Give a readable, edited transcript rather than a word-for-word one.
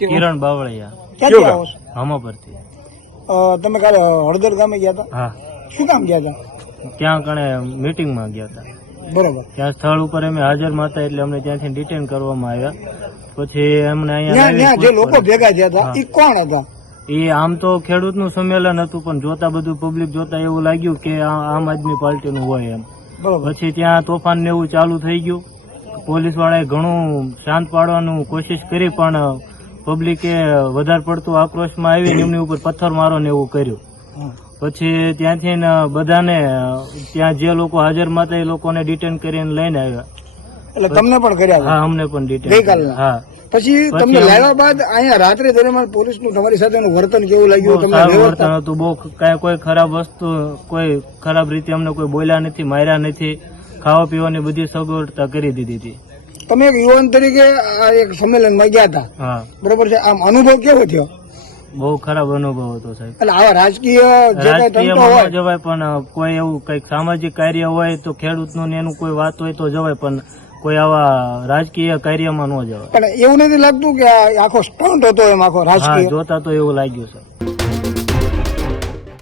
કિરણ બાવળિયા ક્યાંથી આવો છો? હમાપરથી. તમે કાલે હળદર ગામે ગયા હતા? હા, શું કામ ગયા હતા? ત્યાં કણે મીટિંગમાં ગયા હતા. બરોબર. ત્યાં સ્થળ ઉપર અમે હાજરમાં હતા એટલે અમને ત્યાંથી ડિટેન કરવામાં આવ્યા. પછી એમને ત્યાં અહીંયા જે લોકો ભેગા થયા હતા એ કોણ હતા? એ આમ તો ખેડૂતનું સંમેલન હતું, પણ જોતા બધું પબ્લિક જોતા એવું લાગ્યું કે આ આમ આદમી પાર્ટીનું હોય એમ. બરોબર. પછી ત્યાં તોફાન ને એવું ચાલુ થઈ ગયું. પોલીસ વાળાએ ઘણું શાંત પાડવાનું કોશિશ કરી, પણ પબ્લિકે વધારે પડતું આક્રોશમાં આવીને એમની ઉપર પથ્થરમારો ને એવું કર્યું. પછી ત્યાંથી બધાને ત્યાં જે લોકો હાજરમાં હતા એ લોકોને ડિટેન કરીને લઈને આવ્યા. એટલે તમને પણ કર્યા હતા? હા, અમને પણ ડિટેન. ગઈકાલના? હા. પછી તમને લાવ્યા બાદ અહીંયા રાત્રે દરમિયાન પોલીસનું તમારી સાથેનું વર્તન કેવું લાગ્યું? તમને સારું વ્યવસ્થા? વર્તન હતું. બહુ કોઈ ખરાબ વસ્તુ, કોઈ ખરાબ રીતે અમને કોઈ બોલ્યા નથી, માર્યા નથી. ખાવા પીવાની બધી સગવડતા કરી દીધી હતી. તમે એક યુવાન તરીકે આ એક સંમેલનમાં ગયા હતા, હા, બરોબર છે. આમ અનુભવ કેવો થયો? બહુ ખરાબ અનુભવ હતો સાહેબ. એટલે આવા રાજકીય જે કઈ તંત્ર રાજકીયમાં હોય ન જવાય, પણ કોઈ એવું કઈક સામાજિક કાર્ય હોય તો ખેડૂતનું ને એનું કોઈ વાત હોય તો જવાય, પણ કોઈ આવા રાજકીય કાર્યમાં ન જવાય. પણ એવું નથી લાગતું કે આ આખો સ્ટન્ટ હતો એમ આખો હા, રાજકીય? જોતા તો એવું લાગ્યું છે.